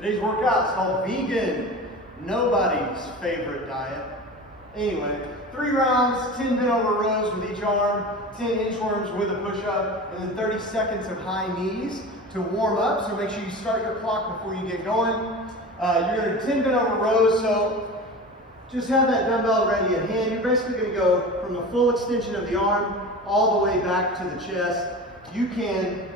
Today's workout is called vegan, nobody's favorite diet. Anyway, 3 rounds, 10 bent over rows with each arm, 10 inchworms with a push-up, and then 30 seconds of high knees to warm up. So make sure you start your clock before you get going. You're going to 10 bent over rows, so just have that dumbbell ready at hand. You're basically going to go from the full extension of the arm all the way back to the chest. You can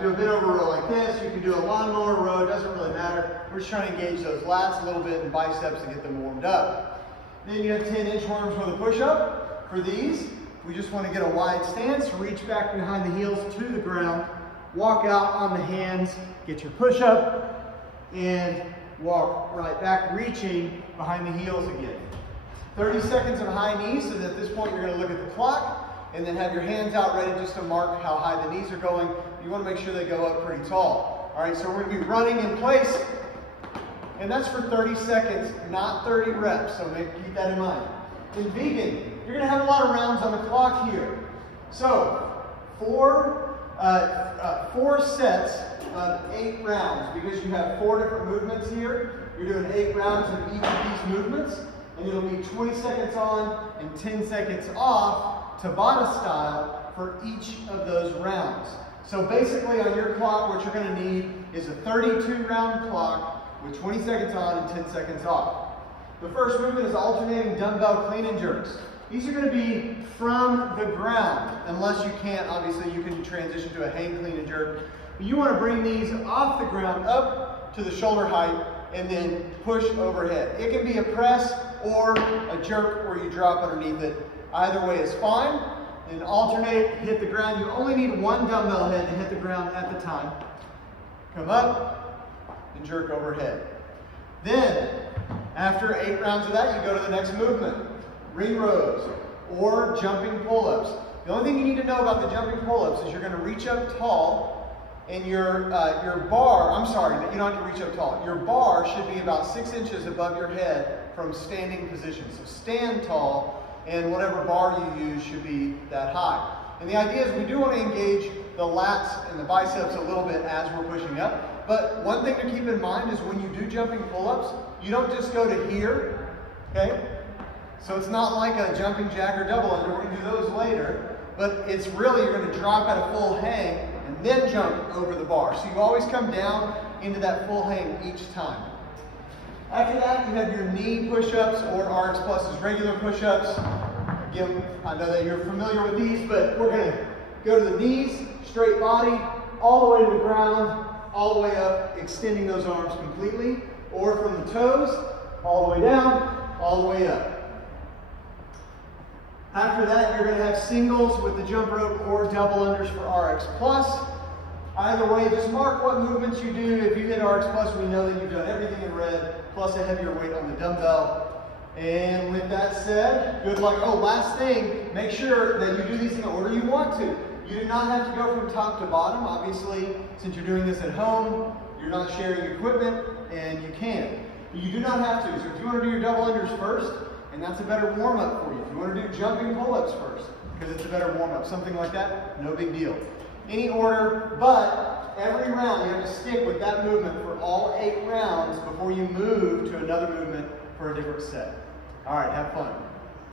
do a bent over row like this. You can do a lawnmower row. It doesn't really matter. We're just trying to engage those lats a little bit and biceps to get them warmed up. Then you have 10 inchworms with a push-up. For these, we just want to get a wide stance. Reach back behind the heels to the ground. Walk out on the hands. Get your push-up. And walk right back, reaching behind the heels again. 30 seconds of high knees, so that at this point you're going to look at the clock and then have your hands out ready just to mark how high the knees are going. You want to make sure they go up pretty tall. All right, so we're going to be running in place, and that's for 30 seconds, not 30 reps, so keep that in mind. In vegan, you're going to have a lot of rounds on the clock here. So, four sets of 8 rounds, because you have 4 different movements here. You're doing 8 rounds of each of these movements, and it'll be 20 seconds on and 10 seconds off, TABATA style, for each of those rounds. So basically on your clock, what you're going to need is a 32 round clock with 20 seconds on and 10 seconds off. The first movement is alternating dumbbell clean and jerks. These are going to be from the ground, unless you can't. Obviously you can transition to a hang clean and jerk. But you want to bring these off the ground up to the shoulder height and then push overhead. It can be a press or a jerk where you drop underneath it. Either way is fine. And alternate, hit the ground. You only need 1 dumbbell head to hit the ground at the time. Come up and jerk overhead. Then, after 8 rounds of that, you go to the next movement. Ring rows or jumping pull-ups. The only thing you need to know about the jumping pull-ups is you're going to reach up tall, and your bar, I'm sorry, you don't have to reach up tall. Your bar should be about 6 inches above your head from standing position. So stand tall, and whatever bar you use should be that high. And the idea is we do want to engage the lats and the biceps a little bit as we're pushing up. But one thing to keep in mind is when you do jumping pull-ups, you don't just go to here, okay? So it's not like a jumping jack or double under. We're going to do those later. But it's really, you're going to drop at a full hang and then jump over the bar. So you always come down into that full hang each time. After that, you have your knee push-ups or RX Plus's regular push-ups. Again, I know that you're familiar with these, but we're going to go to the knees, straight body, all the way to the ground, all the way up, extending those arms completely, or from the toes, all the way down, all the way up. After that, you're going to have singles with the jump rope or double unders for RX Plus. Either way, just mark what movements you do. If you hit RX Plus, we know that you've done everything in red, plus a heavier weight on the dumbbell. And with that said, good luck. Oh, last thing, make sure that you do these in the order you want to. You do not have to go from top to bottom. Obviously, since you're doing this at home, you're not sharing equipment, and you can. But you do not have to. So if you want to do your double unders first, and that's a better warm-up for you. If you want to do jumping pull-ups first, because it's a better warm-up, something like that, no big deal. Any order, but every round you have to stick with that movement for all 8 rounds before you move to another movement for a different set. All right, have fun.